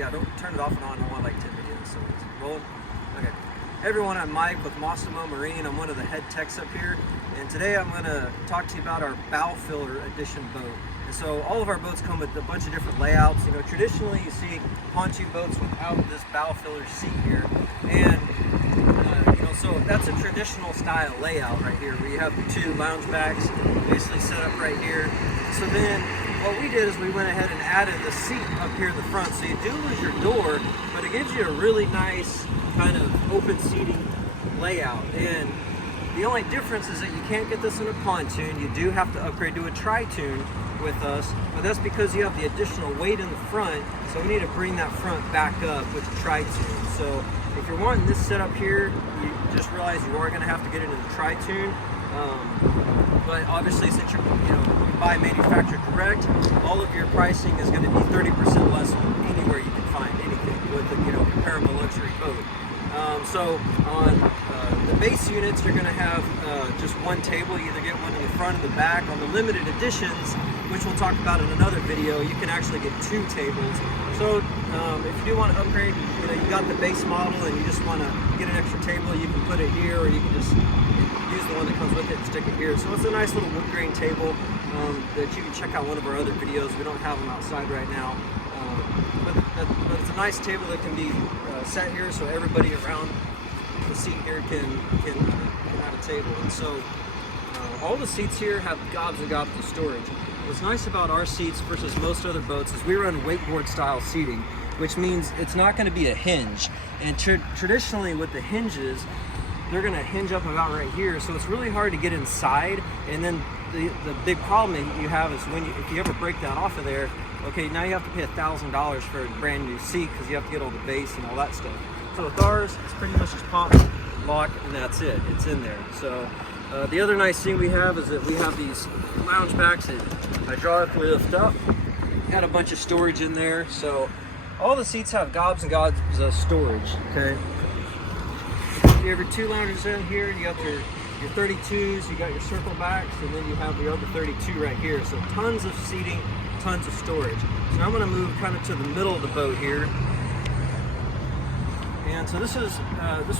Yeah, don't turn it off and on. I want like 10 videos, so it's rolling. Okay. Hey everyone, I'm Mike with Massimo Marine. I'm one of the head techs up here, and today I'm going to talk to you about our bow filler edition boat. And so all of our boats come with a bunch of different layouts. You know, traditionally you see pontoon boats without this bow filler seat here, and you know, so that's a traditional style layout right here, where you have the two lounge backs basically set up right here. So then what we did is we went ahead and added the seat up here in the front, so you do lose your door, but it gives you a really nice kind of open seating layout. And the only difference is that you can't get this in a pontoon. You do have to upgrade to a tritoon with us, but that's because you have the additional weight in the front, so we need to bring that front back up with the tritoon. So if you're wanting this setup here, you just realize you are going to have to get into the tritoon. But obviously, since you buy manufactured direct, all of your pricing is going to be 30% less anywhere you can find anything with a comparable luxury boat. So on the base units, you're going to have just one table. You either get one in the front or the back. On the limited editions, which we'll talk about in another video, you can actually get two tables. So if you do want to upgrade, you got the base model and you just want to get an extra table, you can put it here, or you can just use the one that comes with it and stick it here. So it's a nice little wood grain table that you can check out one of our other videos. We don't have them outside right now. But it's a nice table that can be set here, so everybody around the seat here can have a table. And so all the seats here have gobs and gobs of storage. What's nice about our seats versus most other boats is we run wakeboard style seating, which means it's not going to be a hinge. And traditionally with the hinges, they're going to hinge up about right here, so it's really hard to get inside. And then the big problem that you have is if you ever break that off of there, okay, now you have to pay $1,000 for a brand new seat because you have to get all the base and all that stuff. So with ours, it's pretty much just pop, lock, and that's it. It's in there. So the other nice thing we have is that we have these lounge backs that hydraulically lift up. Got a bunch of storage in there. So all the seats have gobs and gobs of storage, okay? You have your two loungers in here, you got your 32s, you got your circle backs, and then you have the other 32 right here. So tons of seating, tons of storage. So I'm going to move kind of to the middle of the boat here. And so this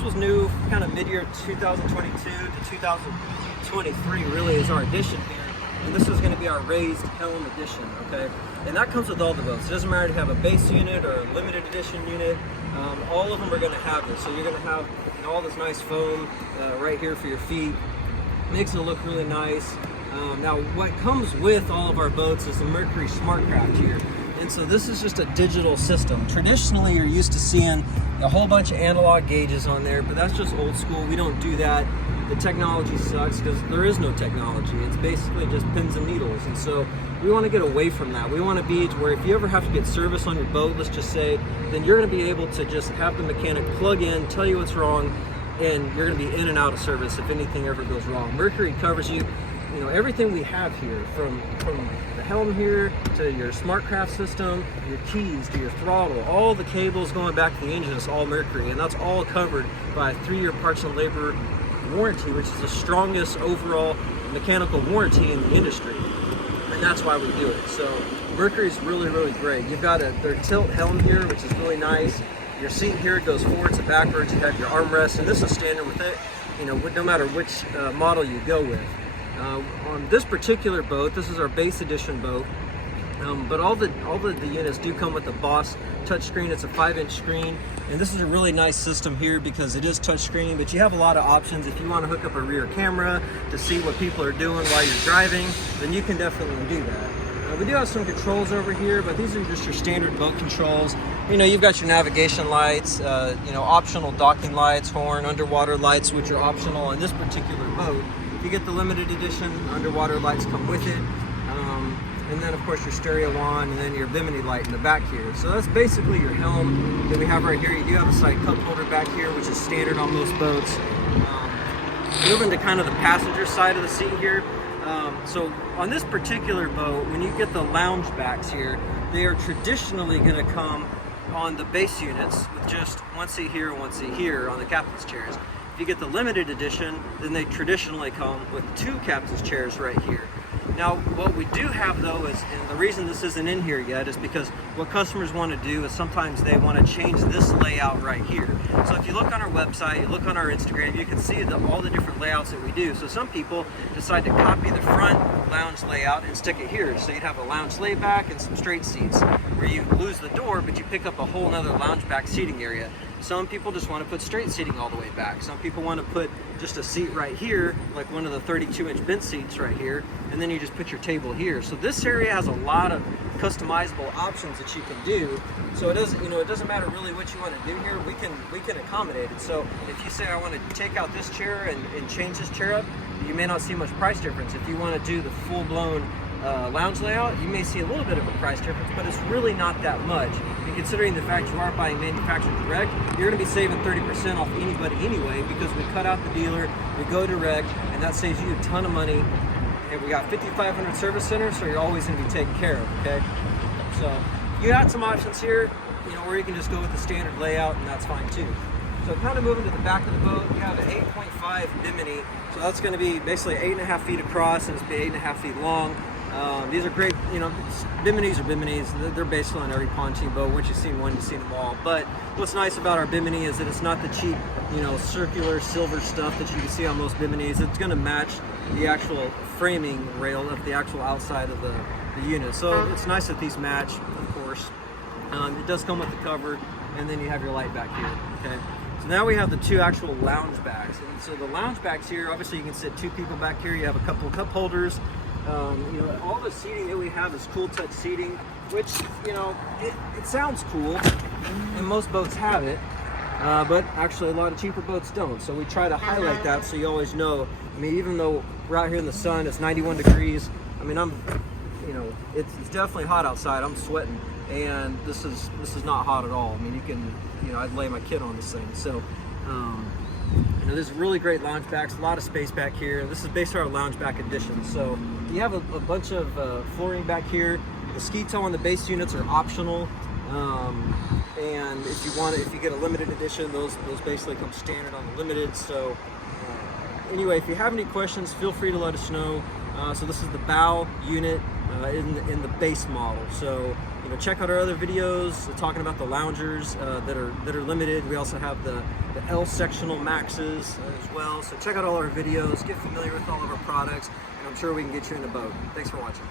was new kind of mid-year 2022 to 2023 really is our addition here. And this is going to be our raised helm edition, okay? And that comes with all the boats. It doesn't matter if you have a base unit or a limited edition unit. All of them are going to have this. So you're going to have all this nice foam right here for your feet. Makes it look really nice. Now what comes with all of our boats is the Mercury SmartCraft here. And so this is just a digital system. Traditionally you're used to seeing a whole bunch of analog gauges on there, but that's just old school. We don't do that. The technology sucks because there is no technology. It's basically just pins and needles. And so we want to get away from that. We want to be to where if you ever have to get service on your boat, let's just say, then you're going to be able to just have the mechanic plug in, tell you what's wrong, and you're going to be in and out of service if anything ever goes wrong. Mercury covers you. Everything we have here, from the helm here to your SmartCraft system, your keys to your throttle, all the cables going back to the engine is all Mercury, and that's all covered by a 3-year parts and labor warranty, which is the strongest overall mechanical warranty in the industry, and that's why we do it. So Mercury is really, really great. You've got their tilt helm here, which is really nice. Your seat here goes forwards and backwards. You have your armrest, and this is standard with it, no matter which model you go with. On this particular boat, this is our base edition boat, but all the units do come with the Boss touchscreen. It's a 5-inch screen, and this is a really nice system here because it is touchscreen, but you have a lot of options. If you want to hook up a rear camera to see what people are doing while you're driving, then you can definitely do that. We do have some controls over here, but these are just your standard boat controls. You've got your navigation lights, optional docking lights, horn, underwater lights, which are optional on this particular boat. You get the limited edition, underwater lights come with it, and then of course your stereo on, and then your bimini light in the back here. So that's basically your helm that we have right here. You do have a side cup holder back here, which is standard on most boats. Moving to kind of the passenger side of the seat here. So on this particular boat, when you get the lounge backs here, they are traditionally going to come on the base units with just one seat here and one seat here on the captain's chairs. If you get the limited edition, then they traditionally come with 2 captain's chairs right here. Now, what we do have though is, and the reason this isn't in here yet is because what customers want to do is sometimes they want to change this layout right here. So if you look on our website, you look on our Instagram, you can see all the different layouts that we do. So some people decide to copy the front lounge layout and stick it here. So you'd have a lounge layback and some straight seats where you lose the door, but you pick up a whole nother lounge back seating area. Some people just want to put straight seating all the way back. Some people want to put just a seat right here, like one of the 32-inch bench seats right here, and then you just put your table here. So this area has a lot of customizable options that you can do. So it doesn't matter really what you want to do here. We can accommodate it. So if you say I want to take out this chair and change this chair up, you may not see much price difference. If you want to do the full-blown lounge layout, you may see a little bit of a price difference, but it's really not that much. And considering the fact you are buying manufactured direct, you're going to be saving 30% off anybody anyway, because we cut out the dealer, we go direct, and that saves you a ton of money. And we got 5,500 service centers, so you're always going to be taken care of, okay? So you got some options here, where you can just go with the standard layout, and that's fine too. So kind of moving to the back of the boat, we have an 8.5 bimini. So that's going to be basically 8.5 feet across, and it's 8.5 feet long. These are great, biminis are biminis. They're basically on every pontoon boat. Once you've seen one, you've seen them all. But what's nice about our bimini is that it's not the cheap, circular silver stuff that you can see on most biminis. It's going to match the actual framing rail of the actual outside of the unit. So it's nice that these match, of course. It does come with the cover, and then you have your light back here, okay? So now we have the two actual lounge backs. And so the lounge backs here, obviously you can sit two people back here. You have a couple of cup holders. All the seating that we have is cool touch seating, which, it sounds cool, and most boats have it, but actually a lot of cheaper boats don't. So we try to highlight that so you always know. Even though we're out here in the sun, it's 91 degrees. It's definitely hot outside. I'm sweating, and this is not hot at all. You can, I'd lay my kid on this thing. So, there's really great lounge backs, a lot of space back here. This is basically our lounge back edition. So you have a bunch of flooring back here. The ski toe on the base units are optional. And if you get a limited edition, those basically come standard on the limited. So anyway, if you have any questions, feel free to let us know. So this is the bow unit in the base model. So check out our other videos talking about the loungers that are limited. We also have the L sectional maxes as well. So check out all our videos, get familiar with all of our products, and I'm sure we can get you in a boat. Thanks for watching.